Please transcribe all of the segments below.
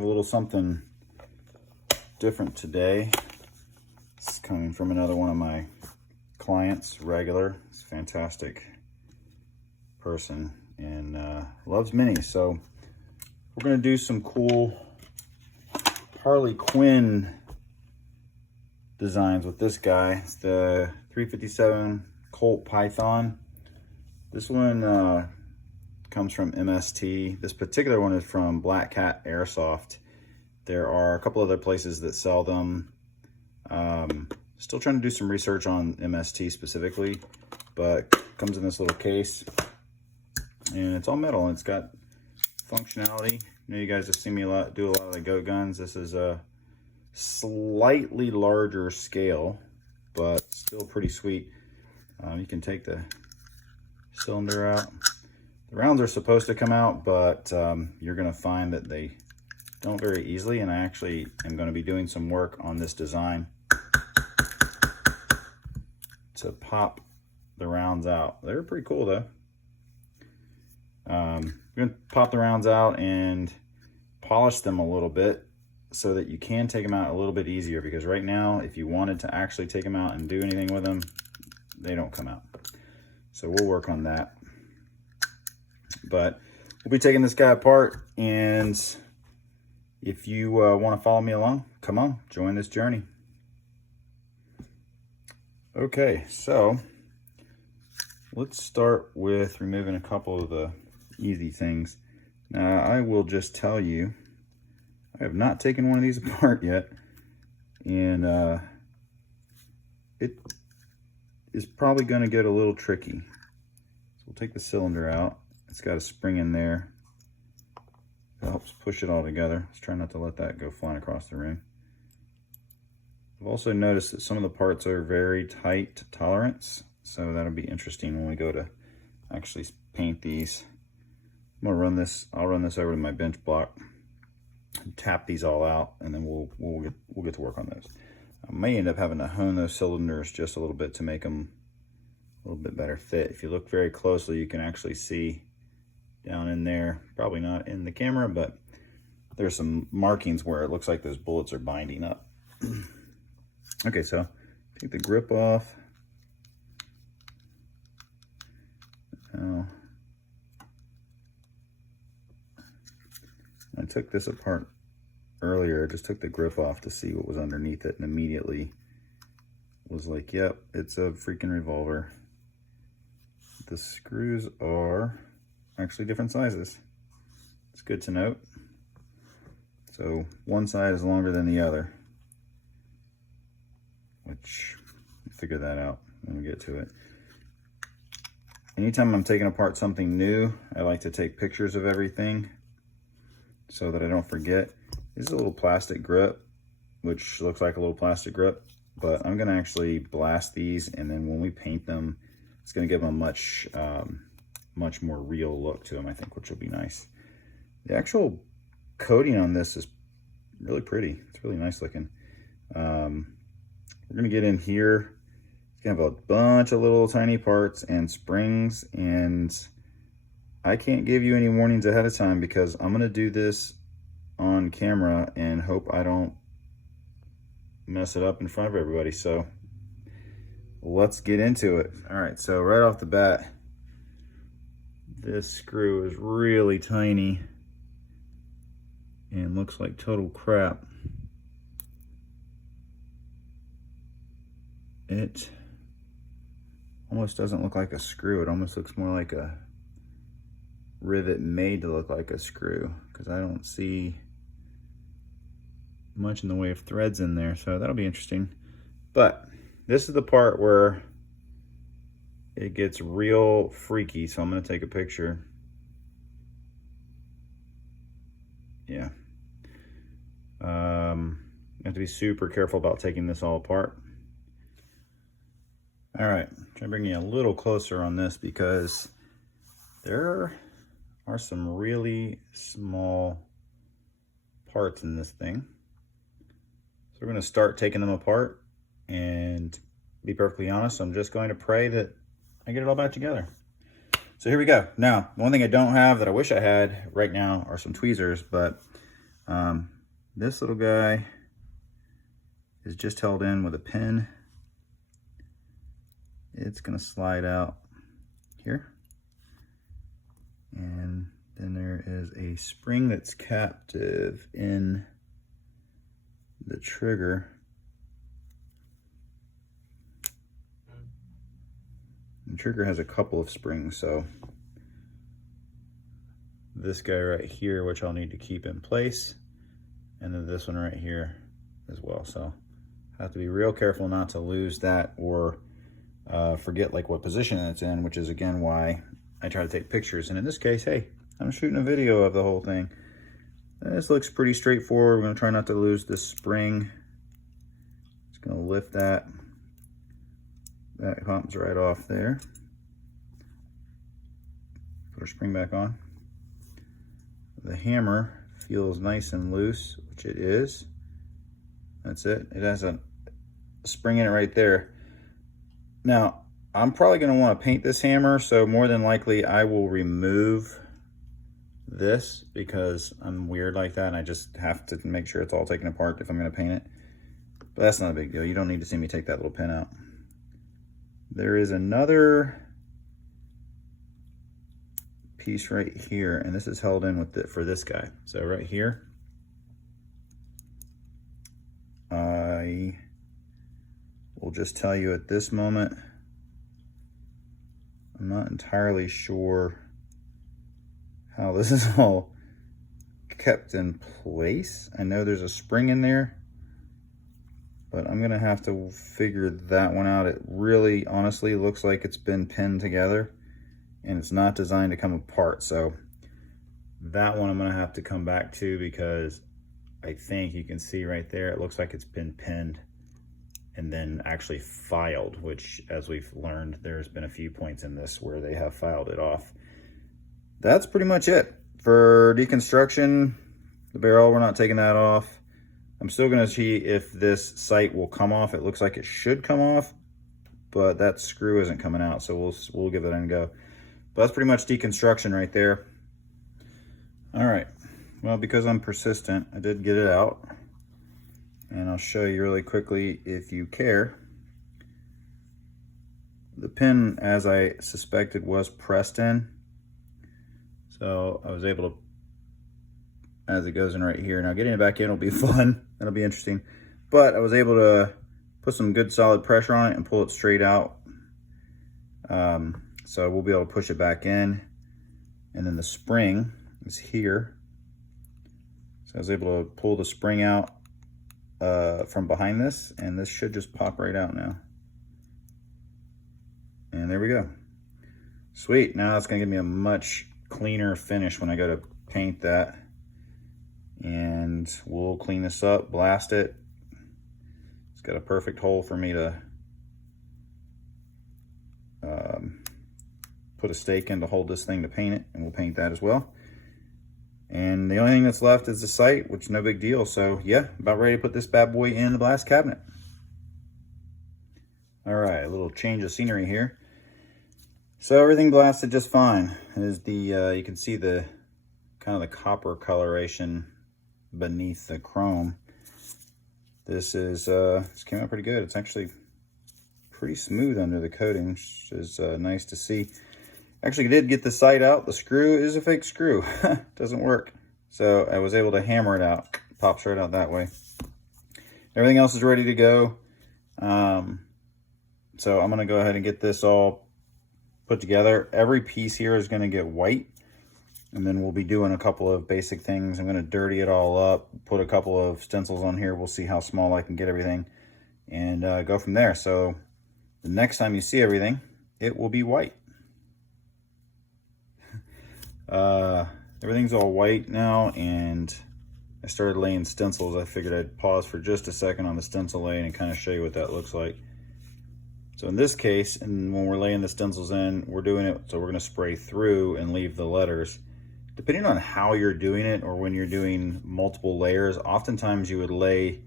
have a little something different today. It's coming from another one of my clients, regular. He's a fantastic person and loves minis. So we're gonna do some cool Harley Quinn designs with this guy. It's the 357 Colt Python. This one comes from MST. This particular one is from Black Cat Airsoft. There are a couple other places that sell them. Still trying to do some research on MST specifically, but comes in this little case and it's all metal and it's got functionality. You know, you guys have seen me do a lot of the Goatguns. This is a slightly larger scale, but still pretty sweet. You can take the cylinder out. The rounds are supposed to come out, but you're gonna find that they don't very easily, and I actually am gonna be doing some work on this design to pop the rounds out. They're pretty cool though. I'm gonna pop the rounds out and polish them a little bit so that you can take them out a little bit easier, because right now, if you wanted to actually take them out and do anything with them, they don't come out. So we'll work on that. But we'll be taking this guy apart, and if you want to follow me along, come on, join this journey. Okay, so let's start with removing a couple of the easy things. Now, I will just tell you, I have not taken one of these apart yet, and it is probably going to get a little tricky. So we'll take the cylinder out. It's got a spring in there. It helps push it all together. Let's try not to let that go flying across the room. I've also noticed that some of the parts are very tight tolerance, so that'll be interesting when we go to actually paint these. I'm gonna run this. I'll run this over to my bench block, tap these all out, and then we'll get to work on those. I may end up having to hone those cylinders just a little bit to make them a little bit better fit. If you look very closely, you can actually see down in there, probably not in the camera, but there's some markings where it looks like those bullets are binding up. Okay, so take the grip off. Now, I took this apart earlier, just took the grip off to see what was underneath it, and immediately was like, yep, it's a freaking revolver. The screws are actually different sizes. It's good to note. So one side is longer than the other, which we'll figure that out when we get to it. Anytime I'm taking apart something new, I like to take pictures of everything so that I don't forget. This is a little plastic grip, which looks like a little plastic grip, but I'm gonna actually blast these, and then when we paint them, it's gonna give them a much more real look to them, I think, which will be nice. The actual coating on this is really pretty. It's really nice looking. We're gonna get in here. It's gonna have a bunch of little tiny parts and springs, and I can't give you any warnings ahead of time because I'm gonna do this on camera and hope I don't mess it up in front of everybody. So let's get into it. All right, so right off the bat, this screw is really tiny and looks like total crap. It almost doesn't look like a screw. It almost looks more like a rivet made to look like a screw, because I don't see much in the way of threads in there, so that'll be interesting. But this is the part where it gets real freaky, so I'm going to take a picture. Yeah. You have to be super careful about taking this all apart. All right, try to bring you a little closer on this because there are some really small parts in this thing. So we're going to start taking them apart, and to be perfectly honest, I'm just going to pray that I get it all back together. So here we go. Now, one thing I don't have that I wish I had right now are some tweezers, but This little guy is just held in with a pin. It's going to slide out here. And then there is a spring that's captive in the trigger. The trigger has a couple of springs, so this guy right here, which I'll need to keep in place, and then this one right here as well. So I have to be real careful not to lose that or forget like what position it's in, which is again why I try to take pictures. And in this case, hey, I'm shooting a video of the whole thing. This looks pretty straightforward. We're gonna try not to lose this spring. Just gonna lift that. That comes right off there. Put our spring back on. The hammer feels nice and loose, which it is. That's it. It has a spring in it right there. Now, I'm probably going to want to paint this hammer, so more than likely I will remove this because I'm weird like that and I just have to make sure it's all taken apart if I'm going to paint it. But that's not a big deal. You don't need to see me take that little pin out. There is another piece right here, and this is held in with it for this guy. So right here, I will just tell you at this moment, I'm not entirely sure how this is all kept in place. I know there's a spring in there, but I'm gonna have to figure that one out. It really honestly looks like it's been pinned together and it's not designed to come apart. So that one I'm gonna have to come back to because I think you can see right there, it looks like it's been pinned and then actually filed, which as we've learned, there's been a few points in this where they have filed it off. That's pretty much it. For deconstruction, the barrel, we're not taking that off. I'm still gonna see if this sight will come off. It looks like it should come off, but that screw isn't coming out, so we'll give it a go. But that's pretty much deconstruction right there. All right, well, because I'm persistent, I did get it out. And I'll show you really quickly if you care. The pin, as I suspected, was pressed in. So I was able to, as it goes in right here. Now getting it back in will be fun. That'll be interesting. But I was able to put some good solid pressure on it and pull it straight out. So we'll be able to push it back in. And then the spring is here. So I was able to pull the spring out from behind this, and this should just pop right out now. And there we go. Sweet. Now it's gonna give me a much cleaner finish when I go to paint that. And we'll clean this up, blast it. It's got a perfect hole for me to put a stake in to hold this thing to paint it, and we'll paint that as well. And the only thing that's left is the sight, which is no big deal. So yeah, about ready to put this bad boy in the blast cabinet. All right, a little change of scenery here. So everything blasted just fine. Is the you can see the kind of the copper coloration beneath the chrome. This is this came out pretty good. It's actually pretty smooth under the coating, which is nice to see. Actually, I did get the sight out. The screw is a fake screw. Doesn't work. So I was able to hammer it out. Pops right out that way. Everything else is ready to go. So I'm going to go ahead and get this all put together. Every piece here is going to get white. And then we'll be doing a couple of basic things. I'm going to dirty it all up. Put a couple of stencils on here. We'll see how small I can get everything. And go from there. So the next time you see everything, it will be white. Everything's all white now, and I started laying stencils. I figured I'd pause for just a second on the stencil laying and kind of show you what that looks like. So in this case, and when we're laying the stencils in, we're doing it so we're going to spray through and leave the letters. Depending on how you're doing it, or when you're doing multiple layers, oftentimes you would lay,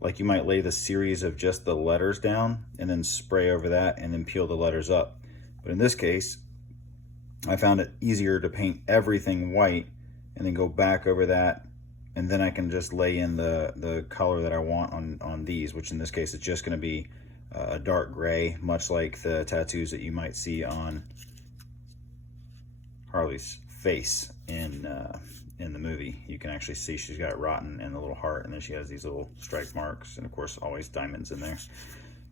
like you might lay the series of just the letters down and then spray over that and then peel the letters up. But in this case, I found it easier to paint everything white and then go back over that and then I can just lay in the color that I want on these, which in this case is just going to be a dark gray, much like the tattoos that you might see on Harley's face in the movie. You can actually see she's got rotten and the little heart, and then she has these little strike marks, and of course always diamonds in there.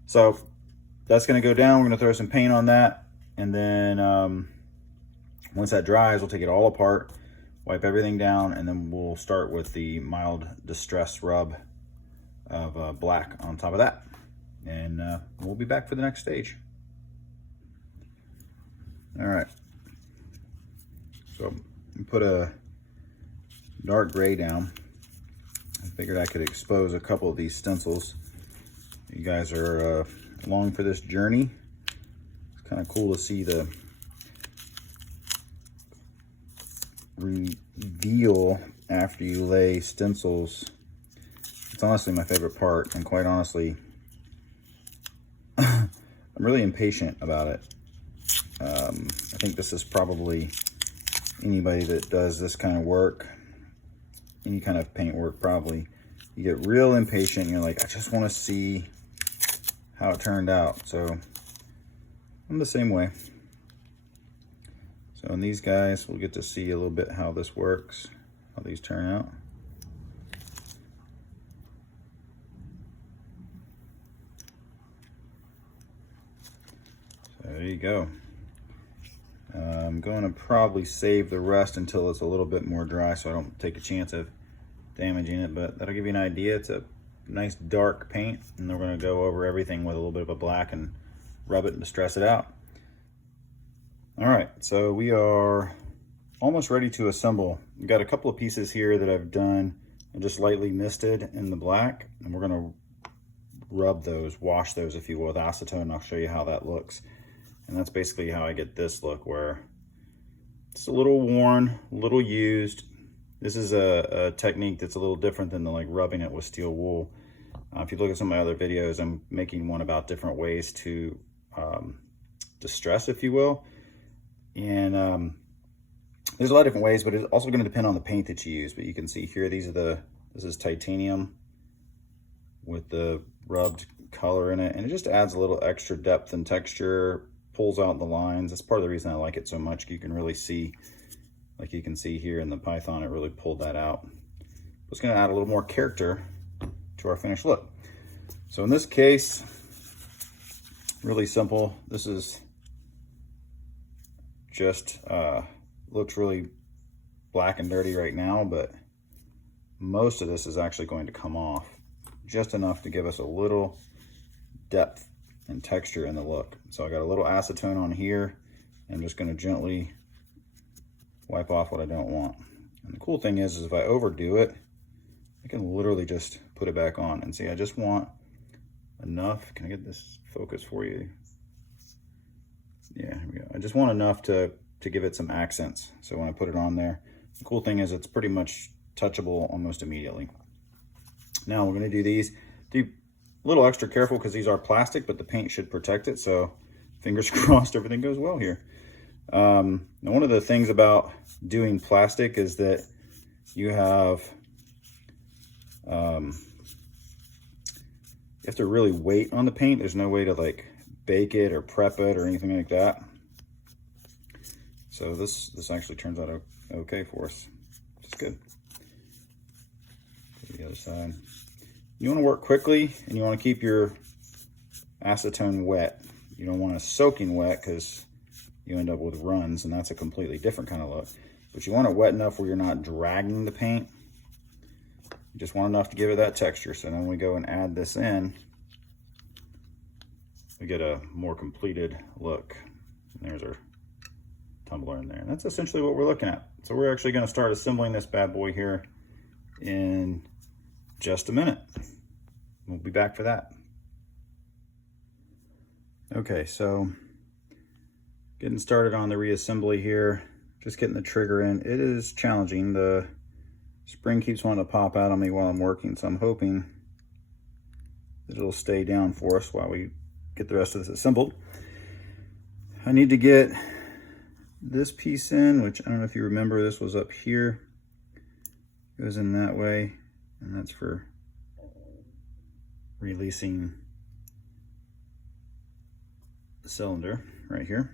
So that's going to go down. We're going to throw some paint on that, and then once that dries, we'll take it all apart, wipe everything down, and then we'll start with the mild distress rub of black on top of that, and we'll be back for the next stage. All right, so we put a dark gray down. I figured I could expose a couple of these stencils. You guys are along for this journey. It's kind of cool to see the reveal after you lay stencils. It's honestly my favorite part, and quite honestly, I'm really impatient about it. I think this is probably anybody that does this kind of work, any kind of paint work, probably, you get real impatient and you're like, I just want to see how it turned out. So I'm the same way. So in these guys, we'll get to see a little bit how this works, how these turn out. So there you go. I'm going to probably save the rest until it's a little bit more dry so I don't take a chance of damaging it, but that'll give you an idea. It's a nice dark paint, and then we're going to go over everything with a little bit of a black and rub it and distress it out. All right, so we are almost ready to assemble. We've got a couple of pieces here that I've done and just lightly misted in the black, and we're going to rub those, wash those, if you will, with acetone, and I'll show you how that looks. And that's basically how I get this look, where it's a little worn, a little used. This is a technique that's a little different than the rubbing it with steel wool. If you look at some of my other videos, I'm making one about different ways to distress, if you will. And there's a lot of different ways, but it's also going to depend on the paint that you use. But you can see here, this is titanium with the rubbed color in it, and it just adds a little extra depth and texture, pulls out the lines. That's part of the reason I like it so much. You can really see, like you can see here in the Python, it really pulled that out. It's going to add a little more character to our finished look. So in this case, really simple. This is just looks really black and dirty right now, but most of this is actually going to come off just enough to give us a little depth and texture in the look. So I got a little acetone on here. I'm just going to gently wipe off what I don't want. And the cool thing is if I overdo it, I can literally just put it back on. And see, I just want enough. Can I get this focus for you? Yeah, here we go. I just want enough to give it some accents. So when I put it on there, the cool thing is it's pretty much touchable almost immediately. Now we're going to do these. Do a little extra careful because these are plastic, but the paint should protect it. So fingers crossed everything goes well here. Now one of the things about doing plastic is that you have to really wait on the paint. There's no way to bake it or prep it or anything like that. So this actually turns out okay for us. It's good. Go to the other side. You want to work quickly, and you want to keep your acetone wet. You don't want it soaking wet because you end up with runs, and that's a completely different kind of look. But you want it wet enough where you're not dragging the paint. You just want enough to give it that texture. So then we go and add this in. We get a more completed look. And there's our tumbler in there. And that's essentially what we're looking at. So we're actually going to start assembling this bad boy here in just a minute. We'll be back for that. Okay, so getting started on the reassembly here, just getting the trigger in. It is challenging. The spring keeps wanting to pop out on me while I'm working, so I'm hoping that it'll stay down for us while we get the rest of this assembled. I need to get this piece in, which I don't know if you remember, this was up here. goes in that way, and that's for releasing the cylinder right here.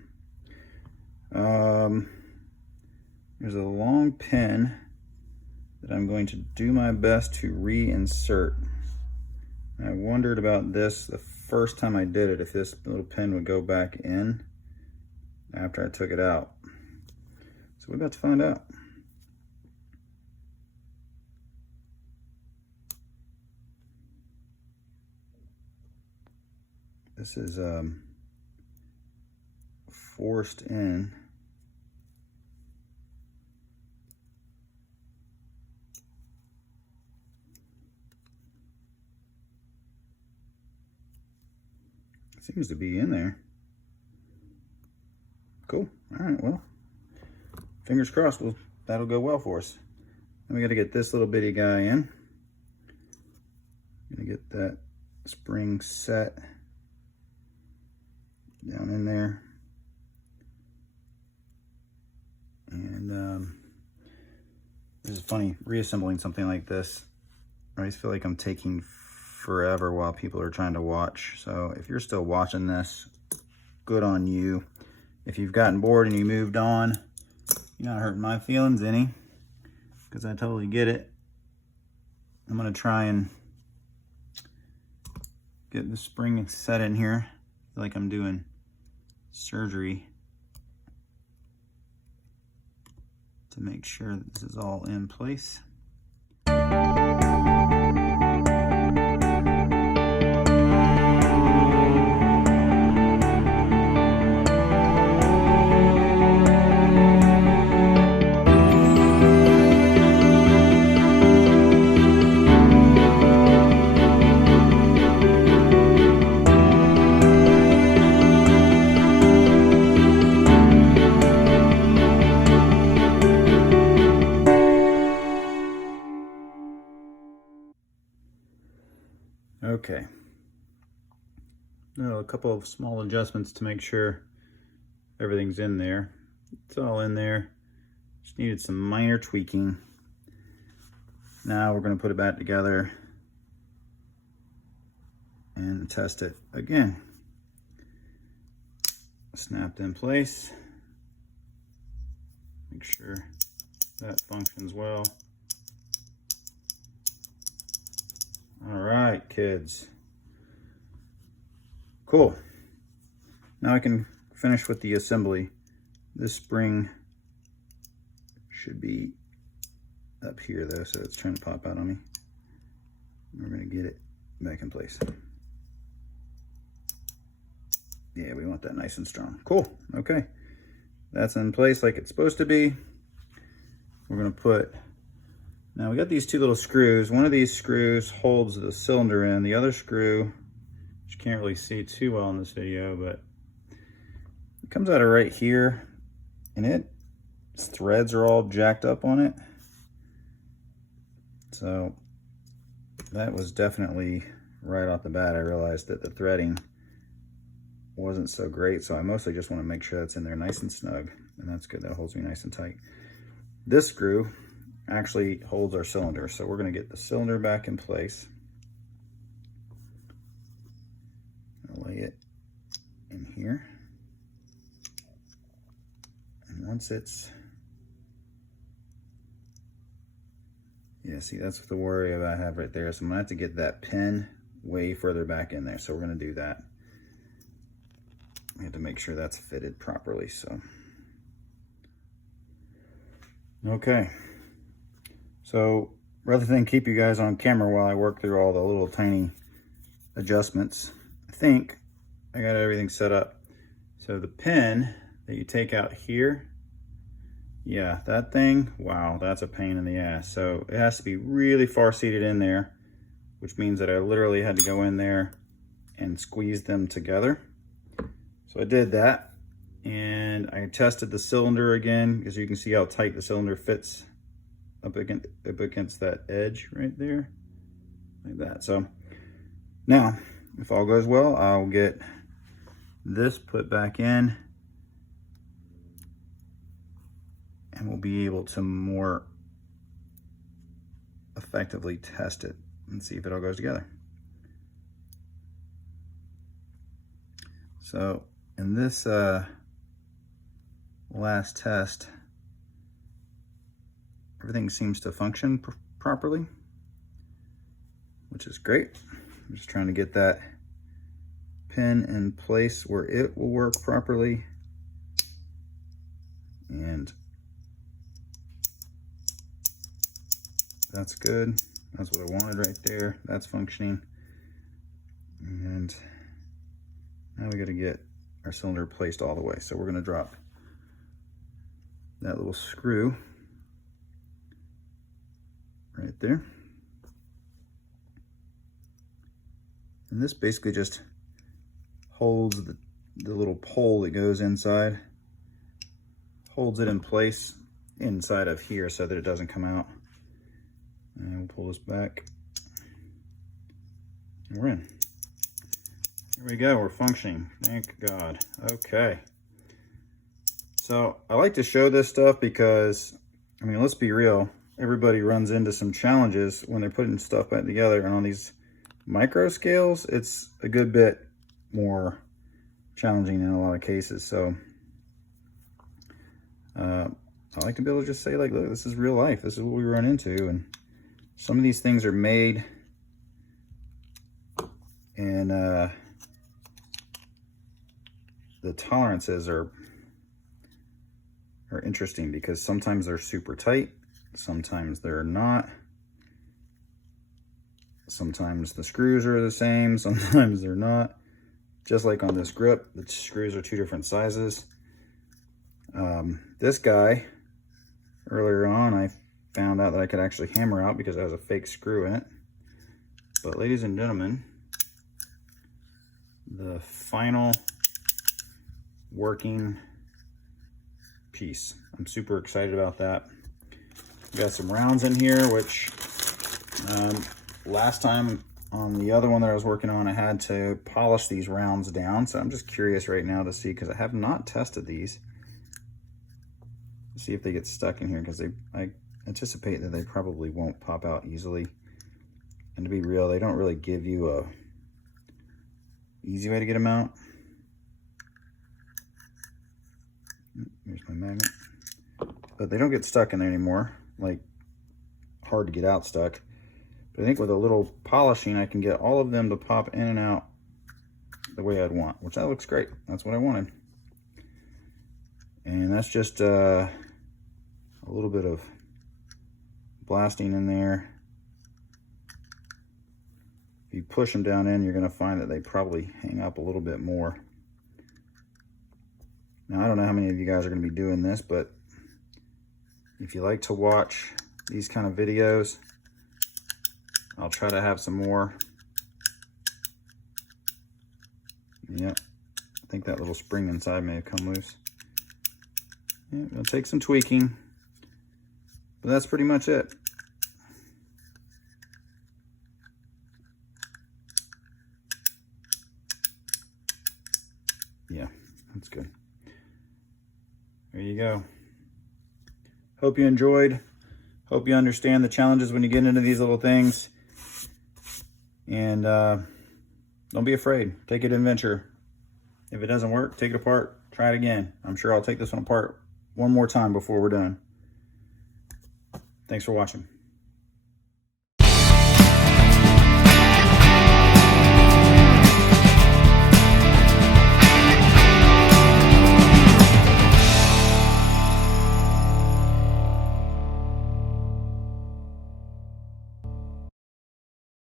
There's a long pin that I'm going to do my best to reinsert. I wondered about this the first time I did it, if this little pin would go back in after I took it out. So we're about to find out. This is forced in. Seems to be in there. Cool. All right, well, fingers crossed, that'll go well for us. Then we got to get this little bitty guy in. Gonna get that spring set down in there. And this is funny, reassembling something like this. I always feel like I'm taking forever while people are trying to watch. So if you're still watching this, good on you. If you've gotten bored and you moved on, you're not hurting my feelings any, because I totally get it. I'm gonna try and get the spring set in here. I feel like I'm doing surgery to make sure that this is all in place. Okay, now a couple of small adjustments to make sure everything's in there. It's all in there, just needed some minor tweaking. Now we're going to put it back together and test it again. Snapped in place, make sure that functions well. All right, kids. Cool. Now I can finish with the assembly. This spring should be up here though, so it's trying to pop out on me. We're gonna get it back in place. Yeah, we want that nice and strong. Cool, okay. That's in place like it's supposed to be. We're gonna put, now we got these two little screws. One of these screws holds the cylinder in. The other screw, which you can't really see too well in this video, but it comes out of right here, and its threads are all jacked up on it. So that was definitely right off the bat. I realized that the threading wasn't so great, so I mostly just want to make sure that's in there nice and snug, and that's good. That holds me nice and tight. This screw actually holds our cylinder, so we're going to get the cylinder back in place. I'll lay it in here, and once it's, yeah, see, that's the worry I have right there. So I'm gonna have to get that pin way further back in there, so we're gonna do that. We have to make sure that's fitted properly. So okay, so rather than keep you guys on camera while I work through all the little tiny adjustments, I think I got everything set up. So the pin that you take out here, yeah, that thing, wow, that's a pain in the ass. So it has to be really far seated in there, which means that I literally had to go in there and squeeze them together. So I did that, and I tested the cylinder again, because you can see how tight the cylinder fits up against that edge right there, like that. So now, if all goes well, I'll get this put back in, and we'll be able to more effectively test it and see if it all goes together. So in this last test, everything seems to function properly, which is great. I'm just trying to get that pin in place where it will work properly. And that's good. That's what I wanted right there. That's functioning. And now we got to get our cylinder placed all the way. So we're going to drop that little screw right there. And this basically just holds the little pole that goes inside, holds it in place inside of here so that it doesn't come out. And we'll pull this back. And we're in. Here we go, we're functioning. Thank God. Okay. So I like to show this stuff because, I mean, let's be real. Everybody runs into some challenges when they're putting stuff back together, and on these micro scales, it's a good bit more challenging in a lot of cases. So I like to be able to just say, like, look, this is real life. This is what we run into. And some of these things are made and the tolerances are interesting because sometimes they're super tight, sometimes they're not. Sometimes the screws are the same, sometimes they're not. Just like on this grip, the screws are two different sizes. This guy, earlier on, I found out that I could actually hammer out because it has a fake screw in it. But ladies and gentlemen, the final working piece. I'm super excited about that. Got some rounds in here, which last time on the other one that I was working on, I had to polish these rounds down. So I'm just curious right now to see, because I have not tested these, see if they get stuck in here, because I anticipate that they probably won't pop out easily. And to be real, they don't really give you a easy way to get them out. Here's my magnet. But they don't get stuck in there anymore, like hard to get out stuck. But I think with a little polishing, I can get all of them to pop in and out the way I'd want, which that looks great. That's what I wanted. And that's just a little bit of blasting in there. If you push them down in, you're going to find that they probably hang up a little bit more. Now, I don't know how many of you guys are going to be doing this, but if you like to watch these kind of videos, I'll try to have some more. Yep, I think that little spring inside may have come loose. Yeah, it'll take some tweaking, but that's pretty much it. Yeah, that's good. There you go. Hope you enjoyed. Hope you understand the challenges when you get into these little things. And don't be afraid. Take it to adventure. If it doesn't work, take it apart. Try it again. I'm sure I'll take this one apart one more time before we're done. Thanks for watching.